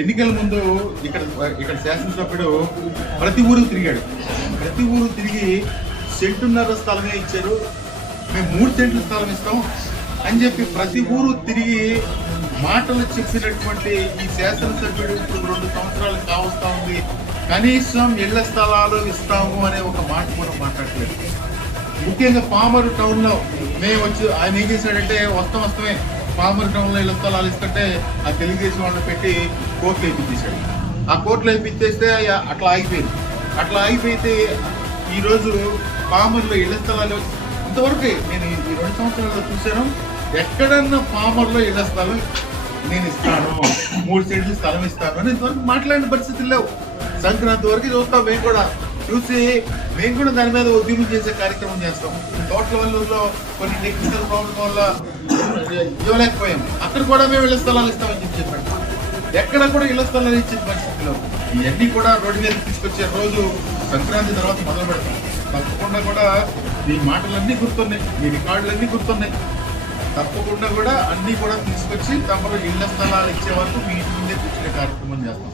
ఎన్నికల ముందు ఇక్కడ ఇక్కడ శాసనసభ్యుడు ప్రతి ఊరు తిరిగాడు. ప్రతి ఊరు తిరిగి సెంటున్నర స్థలమే ఇచ్చారు, మేము 3 సెంట్ల స్థలం ఇస్తాం అని చెప్పి ప్రతి ఊరు తిరిగి మాటలు చెప్పినటువంటి ఈ శాసనసభ్యుడు ఇప్పుడు 2 సంవత్సరాలు కావస్తా ఉంది, కనీసం ఇళ్ల స్థలాలు ఇస్తాము అనే ఒక మాట కూడా మాట్లాడలేదు. ముఖ్యంగా పామరు టౌన్లో మేము వచ్చి ఆయన ఏం చేశాడంటే వస్తమే పామర్ టౌన్లో ఇళ్ల స్థలాలు ఇస్తుంటే ఆ తెలుగుదేశం వాళ్ళని పెట్టి కోర్టులో వేయించేశాడు. ఆ కోర్టులో వేయించేస్తే అట్లా ఆగిపోయింది. అట్లా ఆగిపోతే ఈరోజు పామర్లో ఇళ్ల స్థలాలు ఇంతవరకు నేను ఈ 2 సంవత్సరాల్లో చూశాను, ఎక్కడన్నా పామర్లో ఇళ్ల స్థలం నేను ఇస్తాను, 3 సెంట్లు స్థలం ఇస్తాను అని ఇంతవరకు మాట్లాడిన పరిస్థితులు లేవు. సంక్రాంతి వరకు చూస్తాం, మేము కూడా చూసి మేము కూడా దాని మీద ఉద్యమం చేసే కార్యక్రమం చేస్తాం. తోటలవల్లూరులో కొన్ని టెక్నికల్ ప్రాబ్లం వల్ల ఇవ్వలేకపోయాం, అక్కడ కూడా మేము ఇళ్ల స్థలాలు ఇస్తామని చెప్పాడు. ఎక్కడ కూడా ఇళ్ల స్థలాలు ఇచ్చిన పరిస్థితిలో ఇవన్నీ కూడా రోడ్డు మీద తీసుకొచ్చే రోజు సంక్రాంతి తర్వాత మొదలు పెడతాం. తప్పకుండా కూడా మీ మాటలన్నీ గుర్తున్నాయి, మీ రికార్డులన్నీ గుర్తున్నాయి. తప్పకుండా కూడా అన్నీ కూడా తీసుకొచ్చి తమరు ఇళ్ల స్థలాలు ఇచ్చే వరకు మీ ఇంటి ముందే కూర్చునే కార్యక్రమం చేస్తాం.